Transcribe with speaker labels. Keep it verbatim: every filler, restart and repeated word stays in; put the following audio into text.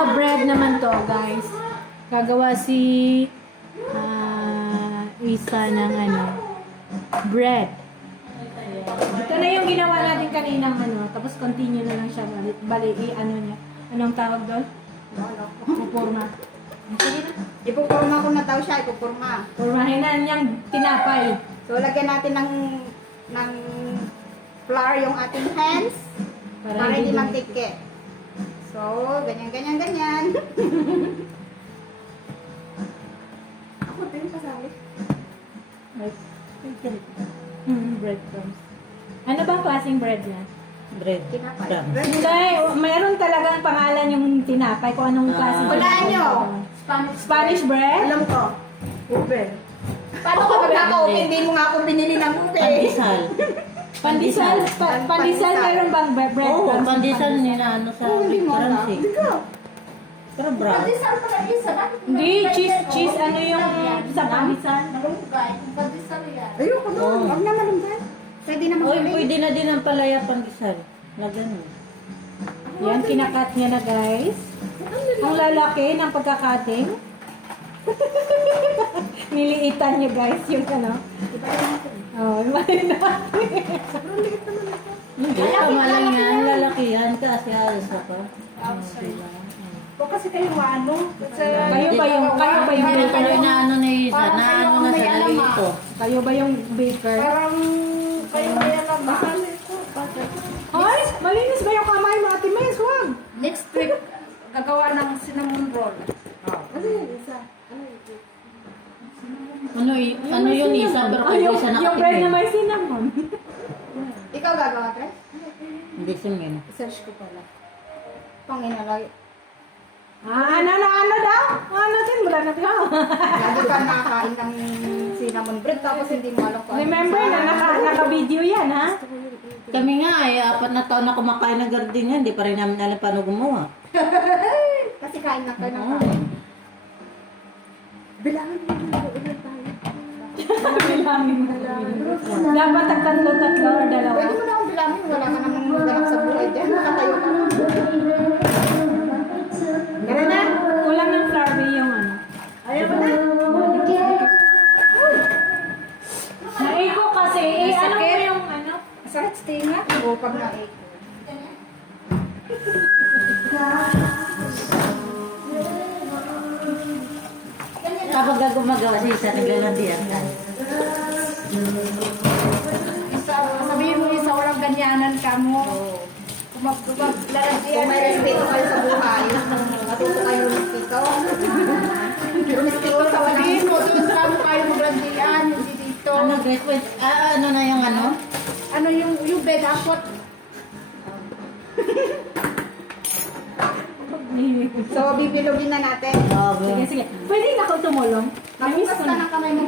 Speaker 1: bread naman to, guys. Gagawa si ah, Isa ng ano, bread. Ito na yung ginawa natin kaninang ano, tapos continue na lang siya. Bali, bali i- ano niya. Anong tawag doon? Pupurma. Sige na.
Speaker 2: Ipupurma ko na daw siya, ipupurma.
Speaker 1: Purmahin na niyang tinapay.
Speaker 2: So, lagyan natin ng, ng flour yung ating hands
Speaker 1: Para
Speaker 2: para,
Speaker 1: hindi
Speaker 2: hindi
Speaker 1: dumikit.
Speaker 2: magtike. So, ganyan, ganyan, ganyan. Ako din kasali.
Speaker 1: Right. Hmm, breadcrumbs. Ano bang klaseng bread yan?
Speaker 3: Bread.
Speaker 2: Tinapay.
Speaker 3: Crumbs.
Speaker 1: Hindi, mayroon talagang pangalan yung tinapay kung anong
Speaker 3: Ah.
Speaker 1: klaseng
Speaker 2: Hulaan
Speaker 1: tinapay.
Speaker 2: nyo.
Speaker 1: Spanish bread?
Speaker 2: Alam ko. Ube. Paano ka magkaka-ube? Hindi mo nga ako binili ng ube.
Speaker 3: Pandesal.
Speaker 1: Pandesal? Pa- pandesal, meron bang bre- bread?
Speaker 3: Oo,
Speaker 1: crumbs?
Speaker 3: pandesal nila ano sa
Speaker 2: Oh, hindi mo alam.
Speaker 3: restaurant eh.
Speaker 2: Hindi ka.
Speaker 3: Pero brown.
Speaker 2: Pandesal pala isa. Bakit
Speaker 1: Hindi, cheese, cheese, ano yung sa pandesal?
Speaker 2: malunggay? Kung pandesal yan. Ayoko doon.
Speaker 3: Oo.
Speaker 2: Huwag na malunggay. Pwede naman
Speaker 3: Oy,
Speaker 2: pala.
Speaker 3: pwede na din ang palaya pandesal. Na ganun.
Speaker 1: Yan, kinakat niya na, guys. Ang lalaki ng pagkakating. Niliitan niyo, guys, yung ano. Oh, mali natin.
Speaker 3: Hindi, tama lang yan. Lalaki yan kasi alas pa. Diba?
Speaker 2: O kasi kayo ano?
Speaker 1: Kayo ba yung, kayo ba yung
Speaker 3: Hindi
Speaker 1: baker?
Speaker 3: tuloy na ano na isa,
Speaker 2: Parang
Speaker 3: na
Speaker 2: kayo
Speaker 3: ano
Speaker 2: ang
Speaker 3: na
Speaker 2: may
Speaker 3: sa
Speaker 2: alam,
Speaker 3: nalito.
Speaker 1: Kayo ba yung baker?
Speaker 2: Parang kayo may alam ba?
Speaker 1: Ay, malinis ba yung kamay mo, Ate Mes? Huwag.
Speaker 2: Next week, gagawa ng cinnamon roll. Ano yun? Isa.
Speaker 3: Ano, y- ano yun isa, pero
Speaker 1: Ay,
Speaker 3: kung
Speaker 1: yung,
Speaker 3: isa
Speaker 1: yung bread na
Speaker 3: nakatingin.
Speaker 1: may cinnamon.
Speaker 2: Ikaw gagawa, Tres?
Speaker 3: Hindi singin.
Speaker 2: Search ko pala. Panginalay.
Speaker 1: Ah, ano na, ano daw? Ano din, wala na daw.
Speaker 2: Lagi ka nakakain ng cinnamon bread tapos hindi mo alam kung ano.
Speaker 1: Remember na naka, naka-video yan, ha?
Speaker 3: Kami nga eh, apat na taon na kumakain ng gardenia, hindi pa rin namin alam paano gumawa.
Speaker 2: Kasi kain na kayo ng
Speaker 3: Oo.
Speaker 2: kain. Bilangin mo yung ulan tayo.
Speaker 1: Bilangin mo. Dapat ang tatlo-tatlo or dalawa.
Speaker 2: Pwede mo na akong bilangin. Wala ka namang ganap sa buhay dyan. Nakatayo ka lang. Ganun na.
Speaker 1: Kulang ng flour ba yung ano?
Speaker 2: Ayaw mo na.
Speaker 1: Naiko kasi, eh, ano mo yung ano?
Speaker 2: Sakit stay nga. Oo, pag na-egg.
Speaker 3: Kapag ka gumagawa siya isa, naglaladian ka.
Speaker 2: Isa, sabihin mo isa, walang ganyanan ka mo. Kumaglalagyan. Kung may respeto kayo sa buhay, matuto kayo respeto. Respeto sa sabihin mo, dito sa mo kayo maglandian, hindi dito.
Speaker 3: Ano, Grace? Wait, ah, ano na yung ano?
Speaker 2: Ano yung, yung bed akot? So, bibilogin na natin.
Speaker 3: Oh,
Speaker 1: Sige, sige. Pwede na ako tumulong? Namiss
Speaker 2: Nabukas
Speaker 1: ko
Speaker 2: ka
Speaker 1: na.
Speaker 2: ng kamay mo